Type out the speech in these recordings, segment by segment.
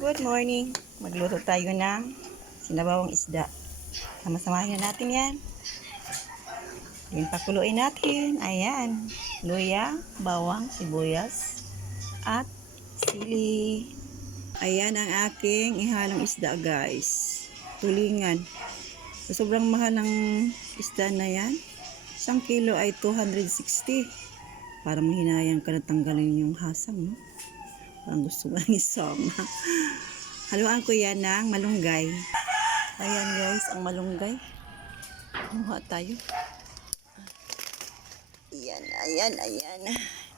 Good morning. Magluto tayo ng sinabawang isda. Sama-samahin na natin yan. Yung pakuluin natin. Ayan. Luya, bawang, sibuyas, at sili. Ayan ang aking ihalong isda, guys. Tulingan. So, sobrang mahal ng isda na yan. 1 kilo ay 260. Para mahinayang ka na tanggalin yung hasang, no? Parang gusto mo lang isama. Haluan ko yan ng malunggay. Ayan guys, ang malunggay. Kumuha tayo. Ayan.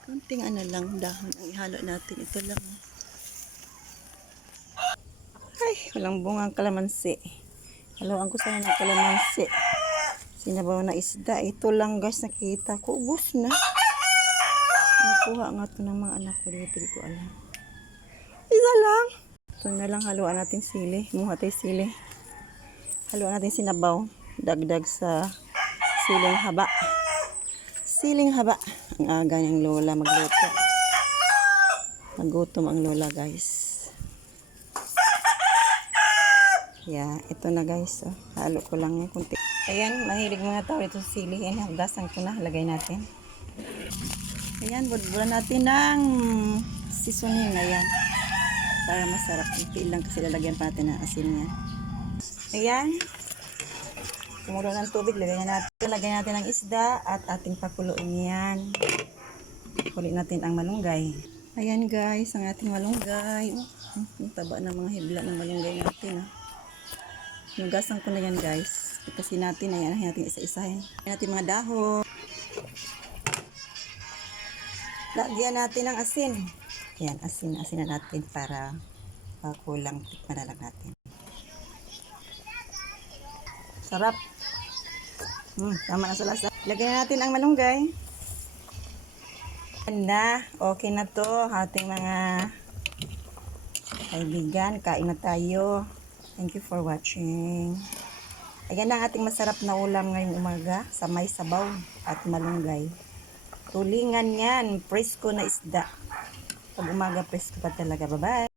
Kunting ano lang, dahon ang ihalo natin. Ito lang. Ay, walang bungang kalamansi. Haluan ko sana ng kalamansi. Sinabaw na isda. Ito lang guys, nakita ko. Ubus na. Nakuha nga ito ng mga anak ko. Hindi ko alam. Isa lang. Ito na lang, haluan natin sili. Muha tayo sili. Haluan natin sinabaw. Dagdag sa siling haba. Siling haba. Ang aga ng lola magluto. Nagutom ang lola, guys. Yeah, ito na guys. Oh, halo ko lang yung kunti. Ayan, mahilig mga tao ito sa sili. Ayan, hugasan ko na. Lagay natin. Ayan, budburan natin ng seasoning. Ayan. Para masarap. Kunti lang kasi lalagyan pa natin ng asin yan. Ayan. Kumulo ng tubig. Lagyan natin ng isda at ating pakuluin yan. Kulit natin ang malunggay. Ayan guys, ang ating malunggay. Ang taba ng mga hibla ng malunggay natin. Nugasan ko na yan guys. Kasi natin, ayan natin isa-isahin. Ayan natin mga dahon. Lagyan natin ng asin. Ayan, asin na natin para kulang. Tikman na lang natin. Sarap. Tama na sa lasa. Lagyan natin ang malunggay. Na, okay na to. Ating mga kaibigan, kain na tayo. Thank you for watching. Ayan ang ating masarap na ulam ngayong umaga. Sa may sabaw at malunggay. Tulingan yan. Presko na isda. Pag umaga, presko pa talaga. Bye-bye.